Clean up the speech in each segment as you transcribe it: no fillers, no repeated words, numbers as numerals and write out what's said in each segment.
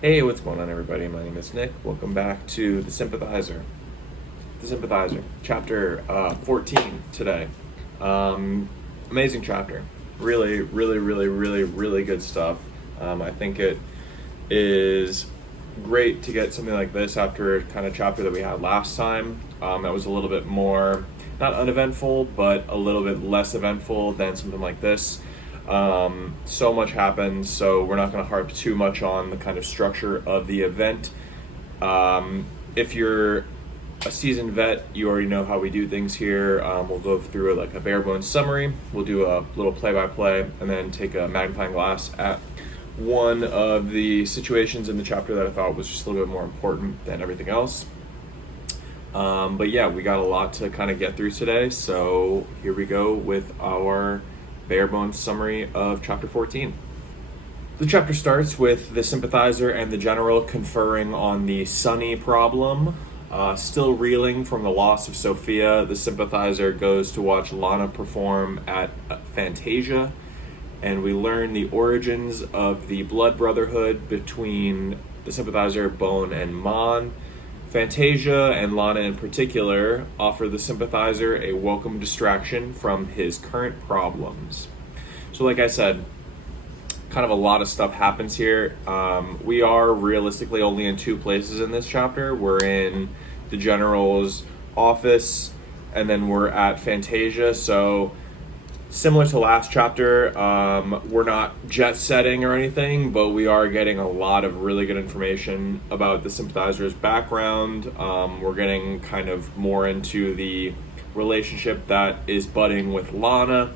Hey, what's going on, everybody? My name is Nick. Welcome back to The Sympathizer. The Sympathizer, chapter 14 today. Amazing chapter. Really, really, really, really, really good stuff. I think it is great to get something like this after kind of chapter that we had last time. That was a little bit more, not uneventful, but a little bit less eventful than something like this. So much happens, so we're not going to harp too much on the kind of structure of the event. If you're a seasoned vet, you already know how we do things here. We'll go through like a bare bones summary. We'll do a little play-by-play and then take a magnifying glass at one of the situations in the chapter that I thought was just a little bit more important than everything else. But yeah, we got a lot to kind of get through today, so here we go with our bare bones summary of chapter 14. The chapter starts with the sympathizer and the general conferring on the Sonny problem. Still reeling from the loss of Sophia, the sympathizer goes to watch Lana perform at Fantasia, and we learn the origins of the blood brotherhood between the sympathizer, Bone, and Mon. Fantasia, and Lana in particular, offer the sympathizer a welcome distraction from his current problems. So like I said, kind of a lot of stuff happens here. We are realistically only in two places in this chapter. We're in the general's office, and then we're at Fantasia, so similar to last chapter, we're not jet setting or anything, but we are getting a lot of really good information about the sympathizer's background. We're getting kind of more into the relationship that is budding with Lana.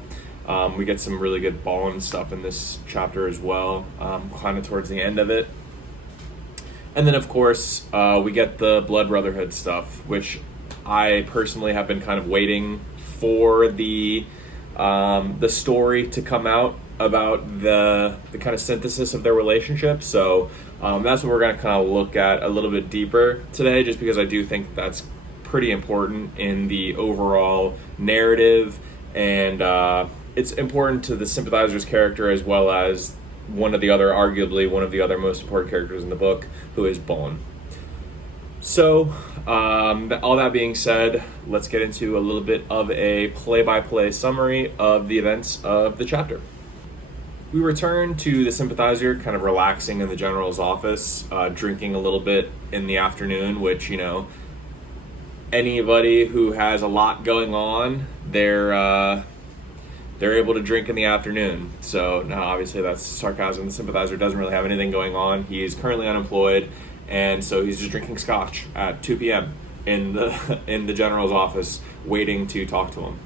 We get some really good Bone stuff in this chapter as well, kind of towards the end of it. And then, of course, we get the Blood Brotherhood stuff, which I personally have been kind of waiting for the story to come out about the kind of synthesis of their relationship. So that's what we're going to kind of look at a little bit deeper today, just because I do think that's pretty important in the overall narrative, and it's important to the sympathizer's character as well as arguably one of the other most important characters in the book, who is Bone. So, all that being said, let's get into a little bit of a play-by-play summary of the events of the chapter. We return to the sympathizer kind of relaxing in the general's office, drinking a little bit in the afternoon, which, you know, anybody who has a lot going on, they're able to drink in the afternoon. So, now obviously that's sarcasm. The sympathizer doesn't really have anything going on. He's currently unemployed, and so he's just drinking scotch at 2 p.m. in the general's office, waiting to talk to him.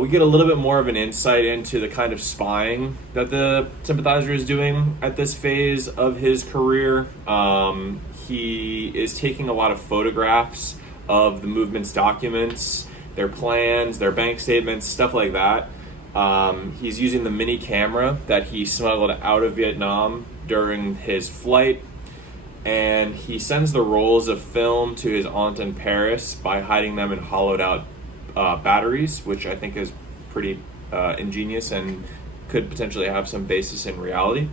We get a little bit more of an insight into the kind of spying that the sympathizer is doing at this phase of his career. He is taking a lot of photographs of the movement's documents, their plans, their bank statements, stuff like that. He's using the mini camera that he smuggled out of Vietnam during his flight, and he sends the rolls of film to his aunt in Paris by hiding them in hollowed out batteries, which I think is pretty ingenious and could potentially have some basis in reality.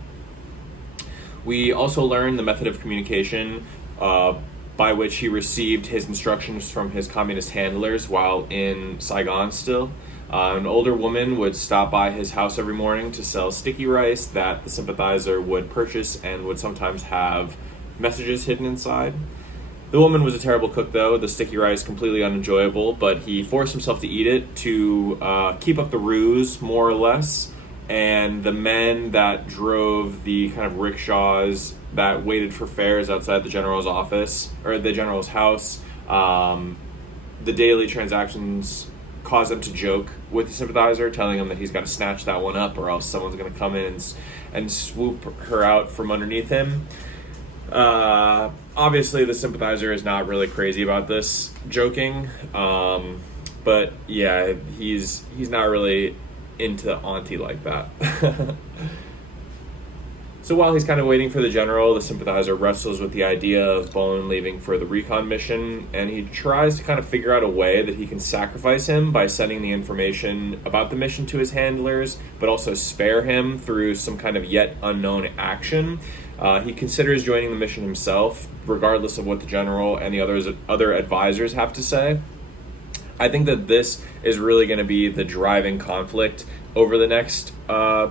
We also learn the method of communication by which he received his instructions from his communist handlers while in Saigon still. An older woman would stop by his house every morning to sell sticky rice that the sympathizer would purchase and would sometimes have messages hidden inside. The woman was a terrible cook, though. The sticky rice completely unenjoyable, but he forced himself to eat it to keep up the ruse, more or less. And the men that drove the kind of rickshaws that waited for fares outside the general's office, or the general's house, the daily transactions caused them to joke with the sympathizer, telling him that he's got to snatch that one up or else someone's going to come in and swoop her out from underneath him. Obviously the sympathizer is not really crazy about this joking, but yeah, he's not really into auntie like that. So while he's kind of waiting for the general, the sympathizer wrestles with the idea of Bone leaving for the recon mission, and he tries to kind of figure out a way that he can sacrifice him by sending the information about the mission to his handlers, but also spare him through some kind of yet unknown action. He considers joining the mission himself, regardless of what the general and the other advisors have to say. I think that this is really going to be the driving conflict over the next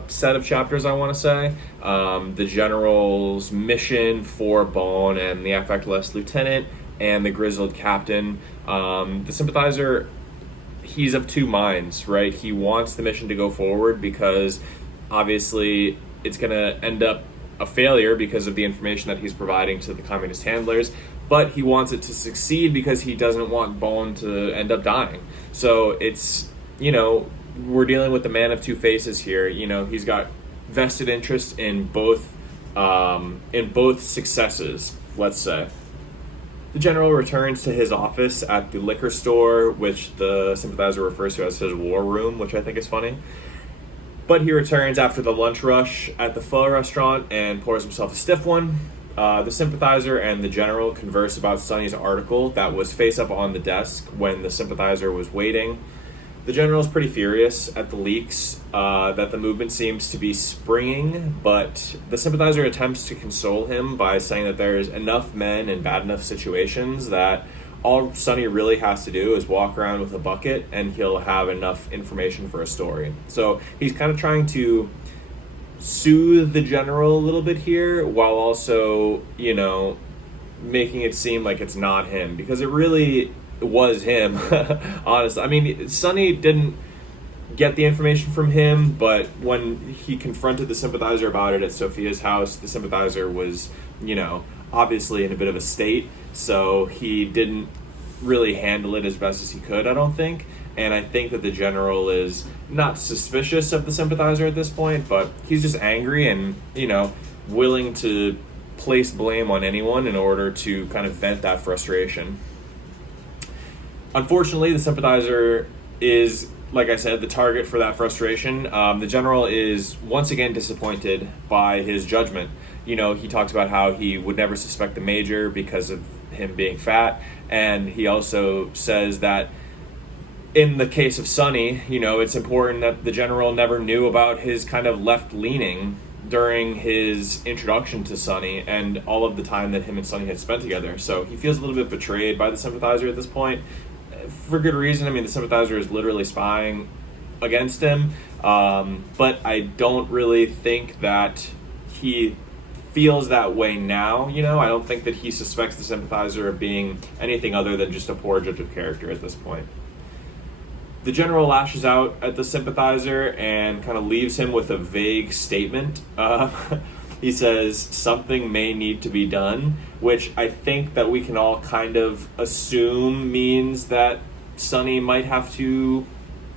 set of chapters, I want to say. The general's mission for Bone and the affectless lieutenant and the grizzled captain. The sympathizer, he's of two minds, right? He wants the mission to go forward because obviously it's going to end up a failure because of the information that he's providing to the communist handlers, but he wants it to succeed because he doesn't want Bone to end up dying. So it's, we're dealing with the man of two faces here. He's got vested interest in both successes, let's say. The general returns to his office at the liquor store, which the sympathizer refers to as his war room, which I think is funny. But he returns after the lunch rush at the pho restaurant and pours himself a stiff one. The sympathizer and the general converse about Sonny's article that was face up on the desk when the sympathizer was waiting. The general is pretty furious at the leaks that the movement seems to be springing, but the sympathizer attempts to console him by saying that there's enough men in bad enough situations that all Sonny really has to do is walk around with a bucket and he'll have enough information for a story. So he's kind of trying to soothe the general a little bit here while also, making it seem like it's not him, because it really was him. Honestly, I mean, Sonny didn't get the information from him, but when he confronted the sympathizer about it at Sophia's house, the sympathizer was, obviously in a bit of a state, so he didn't really handle it as best as he could, I don't think. And I think that the general is not suspicious of the sympathizer at this point, but he's just angry and, willing to place blame on anyone in order to kind of vent that frustration. Unfortunately, the sympathizer is, like I said, the target for that frustration. The general is once again disappointed by his judgment. He talks about how he would never suspect the major because of him being fat, and he also says that in the case of Sonny, it's important that the general never knew about his kind of left-leaning during his introduction to Sonny and all of the time that him and Sonny had spent together. So he feels a little bit betrayed by the sympathizer at this point, for good reason. I mean, the sympathizer is literally spying against him, but I don't really think that he feels that way now. I don't think that he suspects the sympathizer of being anything other than just a poor judge of character at this point. The general lashes out at the sympathizer and kind of leaves him with a vague statement. He says something may need to be done, which I think that we can all kind of assume means that Sonny might have to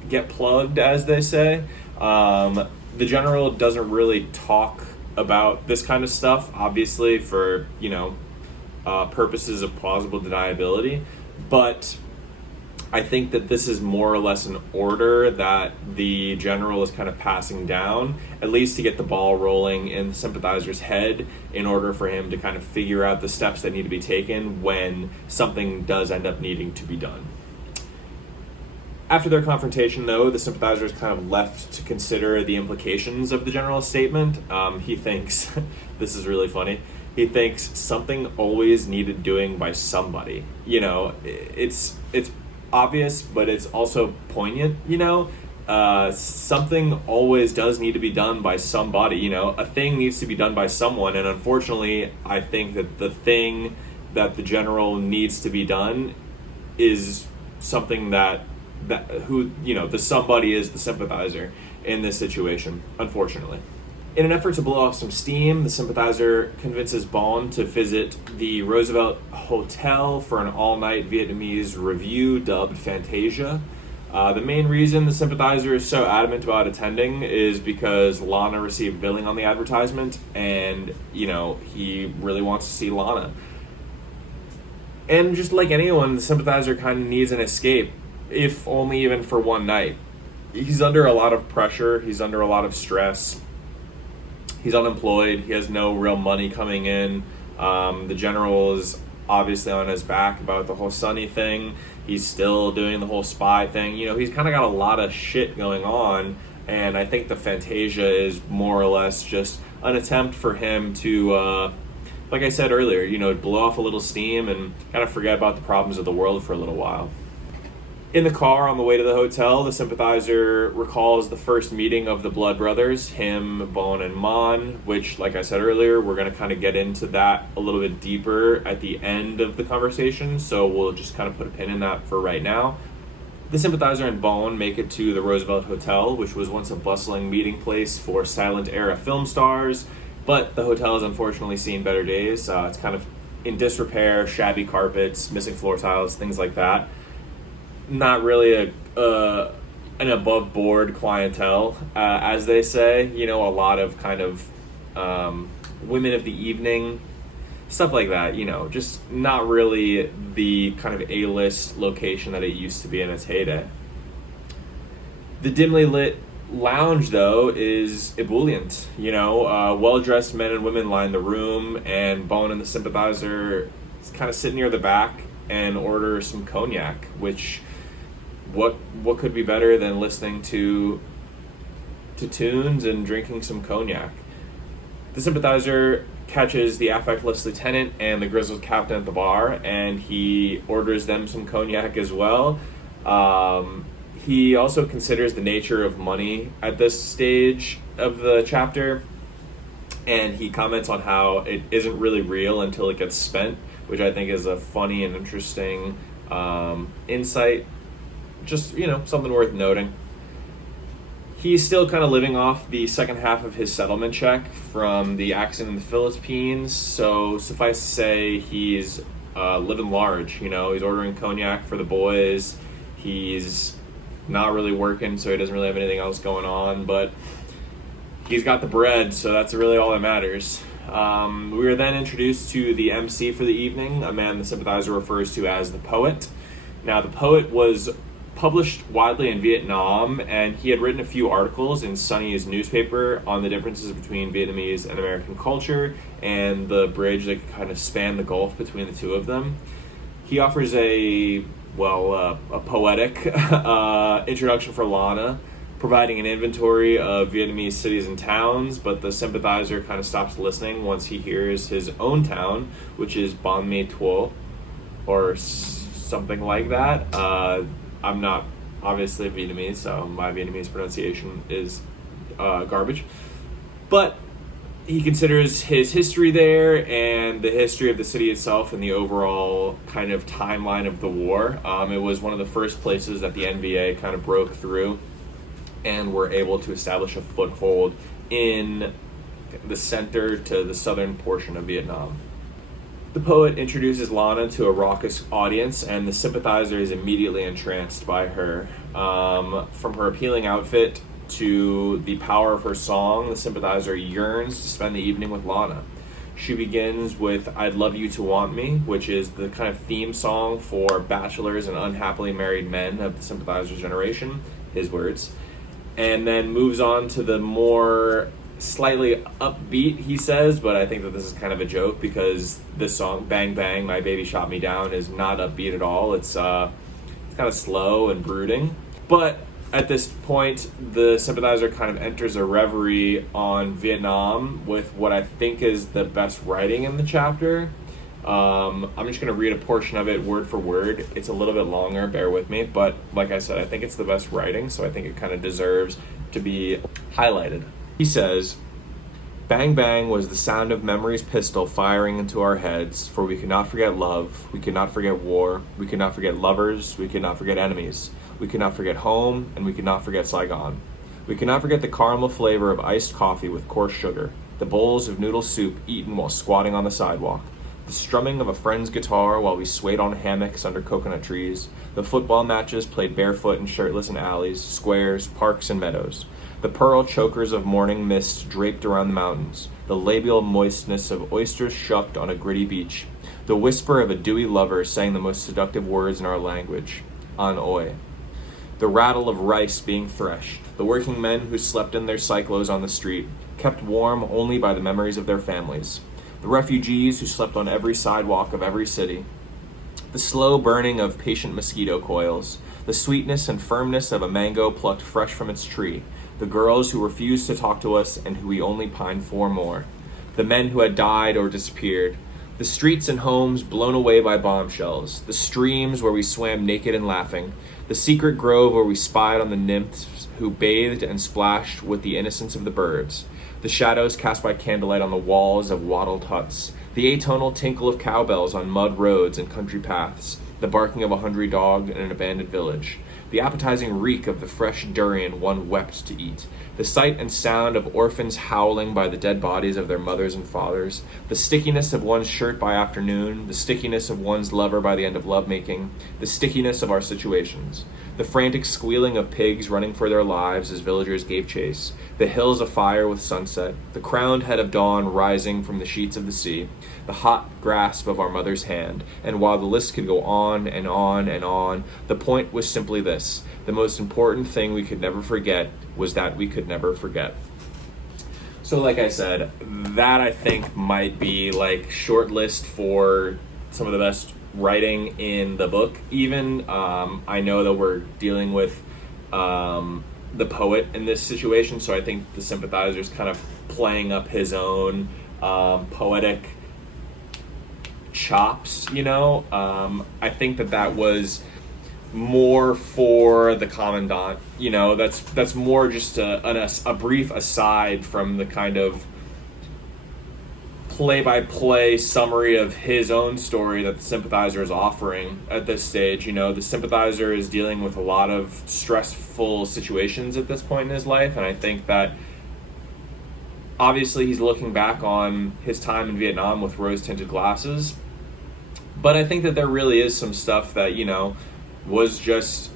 get plugged, as they say. The general doesn't really talk about this kind of stuff, obviously for, purposes of plausible deniability, but I think that this is more or less an order that the general is kind of passing down, at least to get the ball rolling in the sympathizer's head in order for him to kind of figure out the steps that need to be taken when something does end up needing to be done. After their confrontation, though, the sympathizer is kind of left to consider the implications of the general's statement. He thinks, this is really funny, he thinks something always needed doing by somebody. It's obvious, but it's also poignant, something always does need to be done by somebody, a thing needs to be done by someone, and unfortunately, I think that the thing that the general needs to be done is something the somebody is the sympathizer in this situation, unfortunately. In an effort to blow off some steam, the sympathizer convinces Bone to visit the Roosevelt Hotel for an all-night Vietnamese review dubbed Fantasia. The main reason the sympathizer is so adamant about attending is because Lana received billing on the advertisement, and, he really wants to see Lana. And just like anyone, the sympathizer kind of needs an escape, if only even for one night. He's under a lot of pressure, he's under a lot of stress. He's unemployed. He has no real money coming in. The general is obviously on his back about the whole Sonny thing. He's still doing the whole spy thing. He's kind of got a lot of shit going on, and I think the Fantasia is more or less just an attempt for him to, like I said earlier, blow off a little steam and kind of forget about the problems of the world for a little while. In the car on the way to the hotel, the Sympathizer recalls the first meeting of the Blood Brothers, him, Bone, and Mon, which, like I said earlier, we're going to kind of get into that a little bit deeper at the end of the conversation, so we'll just kind of put a pin in that for right now. The Sympathizer and Bone make it to the Roosevelt Hotel, which was once a bustling meeting place for silent-era film stars, but the hotel has unfortunately seen better days. It's kind of in disrepair, shabby carpets, missing floor tiles, things like that. Not really an above board clientele, as they say. A lot of kind of women of the evening, stuff like that. Just not really the kind of A-list location that it used to be in its heyday. The dimly lit lounge, though, is ebullient. Well-dressed men and women line the room, and Bone and the Sympathizer kind of sit near the back and order some cognac, which what could be better than listening to tunes and drinking some cognac? The Sympathizer catches the affectless lieutenant and the grizzled captain at the bar, and he orders them some cognac as well. He also considers the nature of money at this stage of the chapter, and he comments on how it isn't really real until it gets spent, which I think is a funny and interesting insight. Just, something worth noting. He's still kind of living off the second half of his settlement check from the accident in the Philippines, so suffice to say he's living large. He's ordering cognac for the boys. He's not really working, so he doesn't really have anything else going on, but he's got the bread, so that's really all that matters. We are then introduced to the MC for the evening, a man the Sympathizer refers to as the Poet. Now, the Poet was published widely in Vietnam, and he had written a few articles in Sonny's newspaper on the differences between Vietnamese and American culture and the bridge that could kind of span the gulf between the two of them. He offers a poetic introduction for Lana, providing an inventory of Vietnamese cities and towns, but the Sympathizer kind of stops listening once he hears his own town, which is Ban Me Tuo, or something like that. I'm not obviously Vietnamese, so my Vietnamese pronunciation is garbage. But he considers his history there and the history of the city itself and the overall kind of timeline of the war. It was one of the first places that the NVA kind of broke through and were able to establish a foothold in the center to the southern portion of Vietnam. The Poet introduces Lana to a raucous audience, and the Sympathizer is immediately entranced by her. From her appealing outfit to the power of her song, the Sympathizer yearns to spend the evening with Lana. She begins with I'd Love You to Want Me, which is the kind of theme song for bachelors and unhappily married men of the Sympathizer's generation, his words, and then moves on to the more slightly upbeat, he says, but I think that this is kind of a joke because this song, Bang Bang, My Baby Shot Me Down, is not upbeat at all. It's kind of slow and brooding. But at this point, the Sympathizer kind of enters a reverie on Vietnam with what I think is the best writing in the chapter. I'm just going to read a portion of it word for word. It's a little bit longer, bear with me, but like I said, I think it's the best writing, so I think it kind of deserves to be highlighted. He says, Bang bang was the sound of memory's pistol firing into our heads, for we could not forget love, we could not forget war, we could not forget lovers, we could not forget enemies, we could not forget home, and we could not forget Saigon. We could not forget the caramel flavor of iced coffee with coarse sugar, the bowls of noodle soup eaten while squatting on the sidewalk, the strumming of a friend's guitar while we swayed on hammocks under coconut trees, the football matches played barefoot and shirtless in alleys, squares, parks, and meadows, the pearl chokers of morning mist draped around the mountains, the labial moistness of oysters shucked on a gritty beach, the whisper of a dewy lover saying the most seductive words in our language, an oi, the rattle of rice being threshed, the working men who slept in their cyclos on the street, kept warm only by the memories of their families, the refugees who slept on every sidewalk of every city, the slow burning of patient mosquito coils, the sweetness and firmness of a mango plucked fresh from its tree, the girls who refused to talk to us and who we only pined for more, the men who had died or disappeared, the streets and homes blown away by bombshells, the streams where we swam naked and laughing, the secret grove where we spied on the nymphs who bathed and splashed with the innocence of the birds, the shadows cast by candlelight on the walls of wattled huts, the atonal tinkle of cowbells on mud roads and country paths, the barking of a hungry dog in an abandoned village, the appetizing reek of the fresh durian one wept to eat, the sight and sound of orphans howling by the dead bodies of their mothers and fathers, the stickiness of one's shirt by afternoon, the stickiness of one's lover by the end of lovemaking, the stickiness of our situations, the frantic squealing of pigs running for their lives as villagers gave chase, the hills afire with sunset, the crowned head of dawn rising from the sheets of the sea, the hot grasp of our mother's hand, and while the list could go on and on and on, the point was simply this: the most important thing we could never forget was that we could never forget. So like I said, that I think might be like short list for some of the best writing in the book. Even I know that we're dealing with the poet in this situation, so I think the Sympathizer's kind of playing up his own poetic chops, you know. I think that was more for the commandant, you know. That's more just a brief aside from the kind of play-by-play summary of his own story that the Sympathizer is offering at this stage. You know, the Sympathizer is dealing with a lot of stressful situations at this point in his life, and I think that obviously he's looking back on his time in Vietnam with rose-tinted glasses, but I think that there really is some stuff that, you know, was just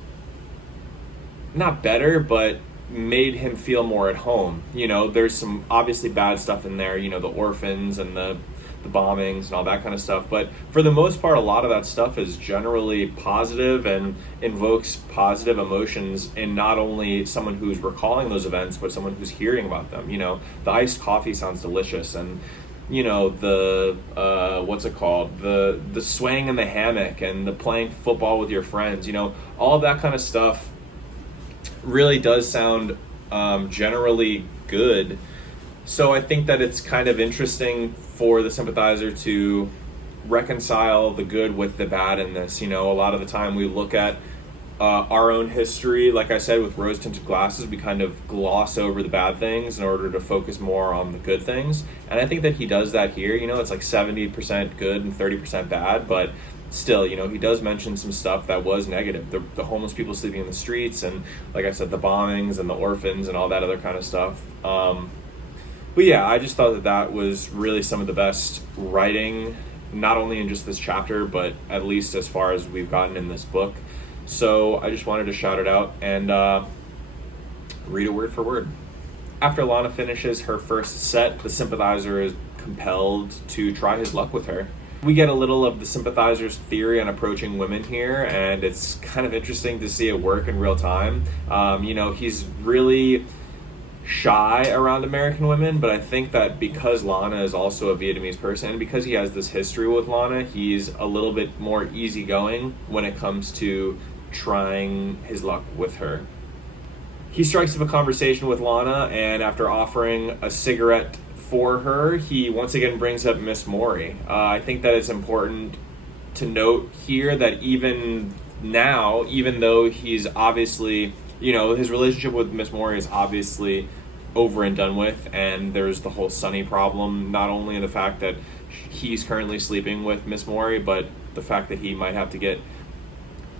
not better, but made him feel more at home. You know, there's some obviously bad stuff in there, you know, the orphans and the bombings and all that kind of stuff, but for the most part, a lot of that stuff is generally positive and invokes positive emotions in not only someone who's recalling those events, but someone who's hearing about them. You know, the iced coffee sounds delicious, and you know, the what's it called, the swaying in the hammock and the playing football with your friends, you know, all of that kind of stuff really does sound generally good. So I think that it's kind of interesting for the Sympathizer to reconcile the good with the bad in this. You know, a lot of the time we look at our own history, like I said, with rose-tinted glasses, we kind of gloss over the bad things in order to focus more on the good things. And I think that he does that here. You know, it's like 70% good and 30% bad, but still, you know, he does mention some stuff that was negative. The homeless people sleeping in the streets, and like I said, the bombings and the orphans and all that other kind of stuff. But yeah, I just thought that was really some of the best writing, not only in just this chapter, but at least as far as we've gotten in this book. So I just wanted to shout it out and read it word for word. After Lana finishes her first set, the Sympathizer is compelled to try his luck with her. We get a little of the Sympathizer's theory on approaching women here, and it's kind of interesting to see it work in real time. You know, he's really shy around American women, but I think that because Lana is also a Vietnamese person, and because he has this history with Lana, he's a little bit more easygoing when it comes to trying his luck with her. He strikes up a conversation with Lana, and after offering a cigarette for her, he once again brings up Miss Maury. I think that it's important to note here that even now, even though he's obviously, you know, his relationship with Miss Maury is obviously over and done with, and there's the whole Sonny problem, not only the fact that he's currently sleeping with Miss Maury, but the fact that he might have to get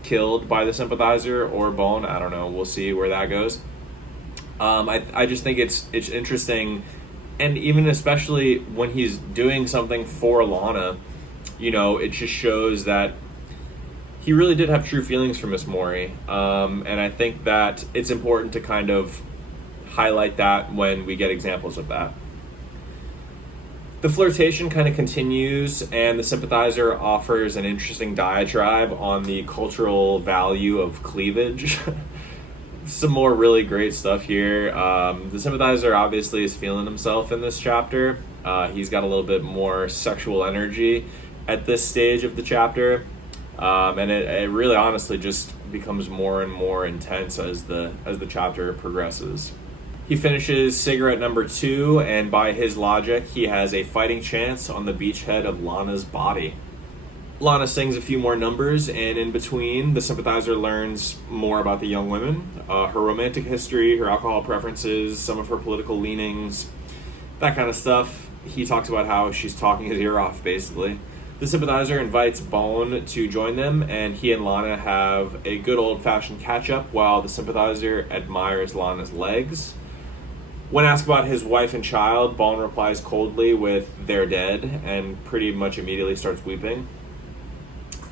killed by the Sympathizer or Bone. I don't know, we'll see where that goes. I just think it's interesting, and even especially when he's doing something for Lana, you know, it just shows that he really did have true feelings for Miss Maury, and I think that it's important to kind of highlight that when we get examples of that. The flirtation kind of continues, and the Sympathizer offers an interesting diatribe on the cultural value of cleavage. some more really great stuff here. The Sympathizer obviously is feeling himself in this chapter. He's got a little bit more sexual energy at this stage of the chapter. And it really honestly just becomes more and more intense as the chapter progresses. He finishes cigarette number 2, and by his logic, he has a fighting chance on the beachhead of Lana's body. Lana sings a few more numbers, and in between, the Sympathizer learns more about the young women, her romantic history, her alcohol preferences, some of her political leanings, that kind of stuff. He talks about how she's talking his ear off, basically. The Sympathizer invites Bone to join them, and he and Lana have a good old-fashioned catch-up while the Sympathizer admires Lana's legs. When asked about his wife and child, Bone replies coldly with, "They're dead," and pretty much immediately starts weeping.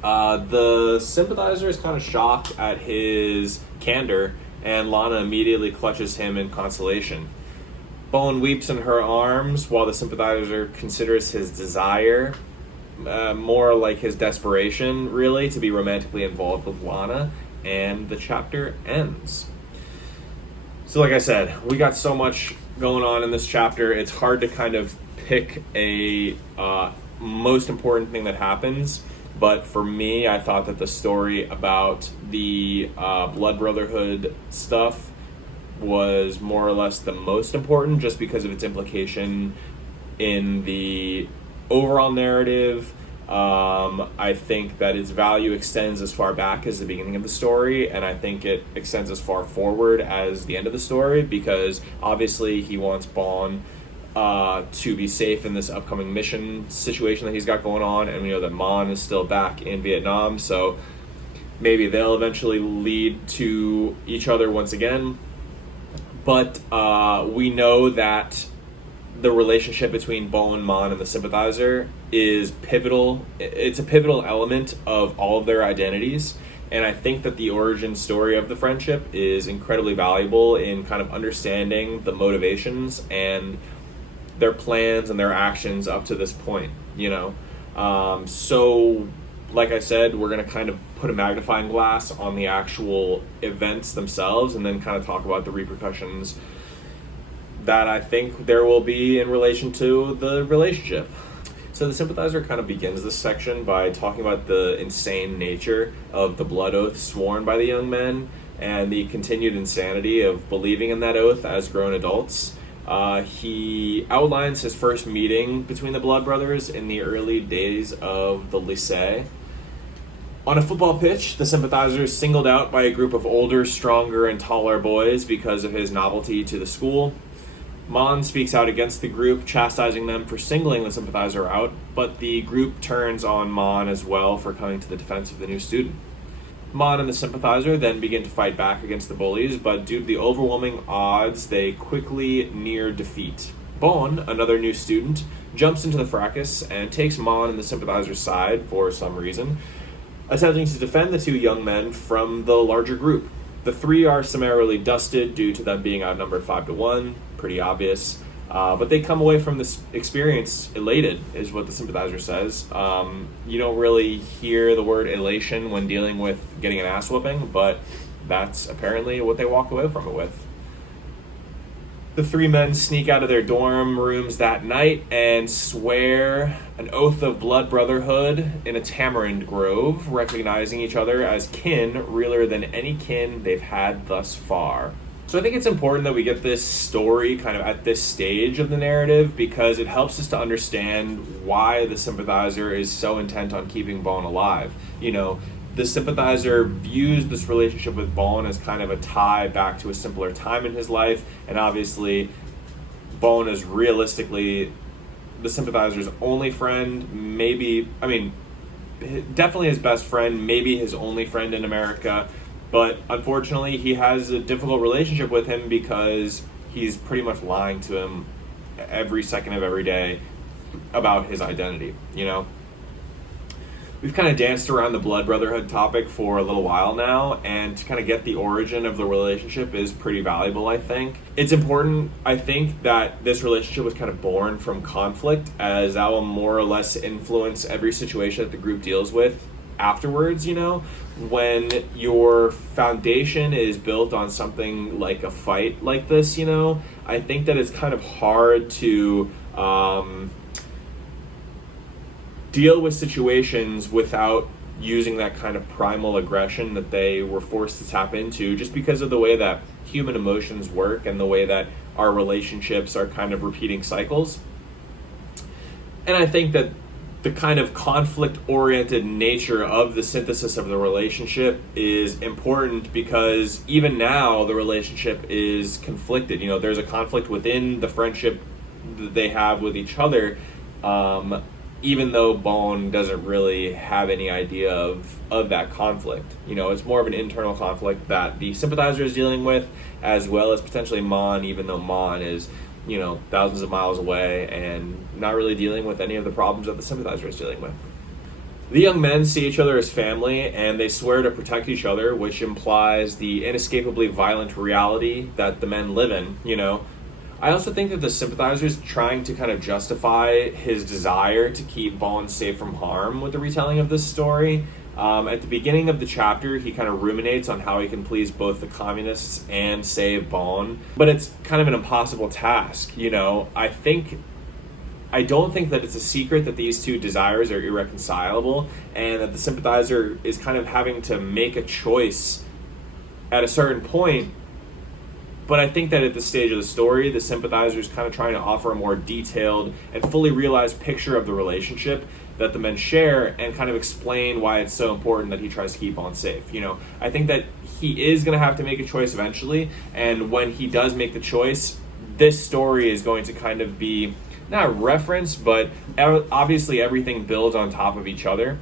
The Sympathizer is kind of shocked at his candor, and Lana immediately clutches him in consolation. Bone weeps in her arms while the Sympathizer considers his desire, more like his desperation, really, to be romantically involved with Lana, and the chapter ends. So like I said, we got so much going on in this chapter, it's hard to kind of pick a most important thing that happens. But for me, I thought that the story about the Blood Brotherhood stuff was more or less the most important, just because of its implication in the overall narrative. I think that its value extends as far back as the beginning of the story, and I think it extends as far forward as the end of the story, because obviously he wants Bond to be safe in this upcoming mission situation that he's got going on, and we know that Mon is still back in Vietnam, so maybe they'll eventually lead to each other once again. But we know that the relationship between Bone, Mon, and the Sympathizer is pivotal. It's a pivotal element of all of their identities, and I think that the origin story of the friendship is incredibly valuable in kind of understanding the motivations and their plans and their actions up to this point, you know. So, like I said, we're going to kind of put a magnifying glass on the actual events themselves and then kind of talk about the repercussions that I think there will be in relation to the relationship. So the Sympathizer kind of begins this section by talking about the insane nature of the blood oath sworn by the young men and the continued insanity of believing in that oath as grown adults. He outlines his first meeting between the Blood Brothers in the early days of the lycée. On a football pitch, the Sympathizer is singled out by a group of older, stronger, and taller boys because of his novelty to the school. Mon speaks out against the group, chastising them for singling the Sympathizer out, but the group turns on Mon as well for coming to the defense of the new student. Mon and the Sympathizer then begin to fight back against the bullies, but due to the overwhelming odds, they quickly near defeat. Bone, another new student, jumps into the fracas and takes Mon and the Sympathizer's side for some reason, attempting to defend the two young men from the larger group. The three are summarily dusted due to them being outnumbered 5-1, pretty obvious. But they come away from this experience elated, is what the Sympathizer says. You don't really hear the word elation when dealing with getting an ass whooping, but that's apparently what they walk away from it with. The three men sneak out of their dorm rooms that night and swear an oath of blood brotherhood in a tamarind grove, recognizing each other as kin realer than any kin they've had thus far. So I think it's important that we get this story kind of at this stage of the narrative, because it helps us to understand why the Sympathizer is so intent on keeping Bone alive. You know, the Sympathizer views this relationship with Bone as kind of a tie back to a simpler time in his life, and obviously Bone is realistically the Sympathizer's only friend, definitely his best friend, maybe his only friend in America. But unfortunately, he has a difficult relationship with him because he's pretty much lying to him every second of every day about his identity, you know? We've kind of danced around the Blood Brotherhood topic for a little while now, and to kind of get the origin of the relationship is pretty valuable, I think. It's important, I think, that this relationship was kind of born from conflict, as that will more or less influence every situation that the group deals with afterwards, when your foundation is built on something like a fight like this, I think that it's kind of hard to deal with situations without using that kind of primal aggression that they were forced to tap into, just because of the way that human emotions work and the way that our relationships are kind of repeating cycles. And I think that the kind of conflict-oriented nature of the synthesis of the relationship is important, because even now the relationship is conflicted. There's a conflict within the friendship that they have with each other, even though Bone doesn't really have any idea of that conflict. It's more of an internal conflict that the Sympathizer is dealing with, as well as potentially Mon, even though Mon is thousands of miles away and not really dealing with any of the problems that the Sympathizer is dealing with. The young men see each other as family, and they swear to protect each other, which implies the inescapably violent reality that the men live in. I also think that the Sympathizer is trying to kind of justify his desire to keep Bone safe from harm with the retelling of this story. At the beginning of the chapter, he kind of ruminates on how he can please both the communists and save Bone, but it's kind of an impossible task. I don't think that it's a secret that these two desires are irreconcilable, and that the Sympathizer is kind of having to make a choice at a certain point. But I think that at this stage of the story, the Sympathizer is kind of trying to offer a more detailed and fully realized picture of the relationship that the men share, and kind of explain why it's so important that he tries to keep Bone safe. I think that he is going to have to make a choice eventually, and when he does make the choice, this story is going to kind of be not a reference, but obviously everything builds on top of each other.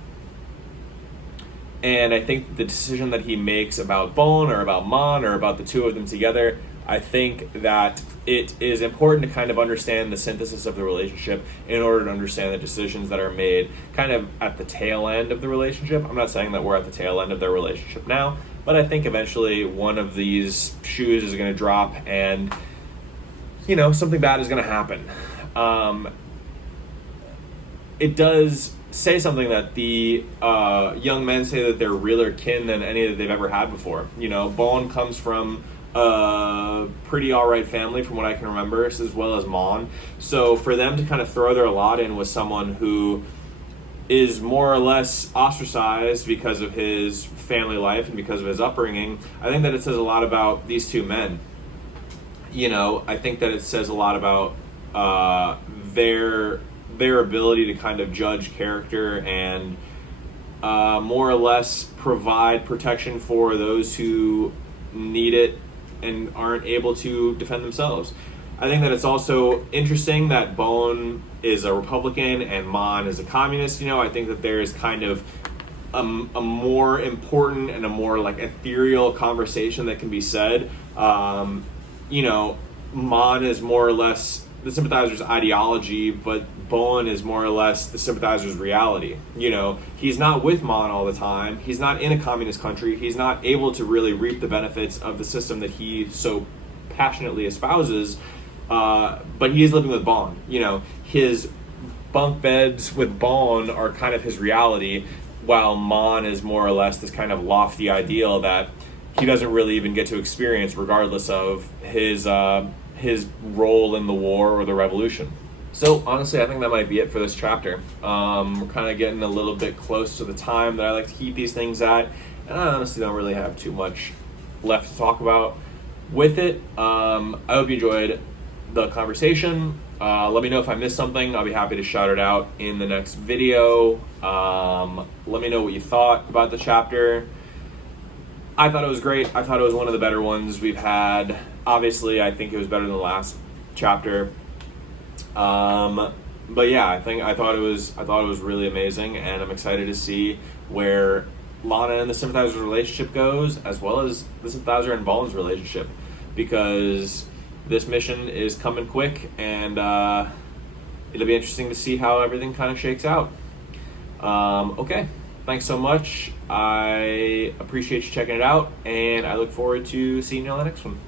And I think the decision that he makes about Bone or about Mon or about the two of them together, I think that it is important to kind of understand the synthesis of the relationship in order to understand the decisions that are made kind of at the tail end of the relationship. I'm not saying that we're at the tail end of their relationship now, but I think eventually one of these shoes is going to drop, and something bad is going to happen. It does say something that the young men say that they're realer kin than any that they've ever had before. Bone comes from a pretty alright family from what I can remember, as well as Mon. So for them to kind of throw their lot in with someone who is more or less ostracized because of his family life and because of his upbringing, I think that it says a lot about these two men. I think that it says a lot about their ability to kind of judge character and more or less provide protection for those who need it and aren't able to defend themselves. I think that it's also interesting that Bone is a Republican and Mon is a communist. I think that there is kind of a more important and a more like ethereal conversation that can be said. Mon is more or less the Sympathizer's ideology, but Bone is more or less the Sympathizer's reality. He's not with Mon all the time. He's not in a communist country. He's not able to really reap the benefits of the system that he so passionately espouses, but he is living with Bone. His bunk beds with Bone are kind of his reality, while Mon is more or less this kind of lofty ideal that he doesn't really even get to experience, regardless of his role in the war or the revolution. So honestly, I think that might be it for this chapter. We're kind of getting a little bit close to the time that I like to keep these things at, and I honestly don't really have too much left to talk about with it. I hope you enjoyed the conversation. Let me know if I missed something. I'll be happy to shout it out in the next video. Let me know what you thought about the chapter. I thought it was great. I thought it was one of the better ones we've had. Obviously, I think it was better than the last chapter. But yeah, I thought it was really amazing, and I'm excited to see where Lana and the Sympathizer's relationship goes, as well as the Sympathizer and Bone's relationship, because this mission is coming quick, and it'll be interesting to see how everything kind of shakes out. Okay, thanks so much. I appreciate you checking it out, and I look forward to seeing you on the next one.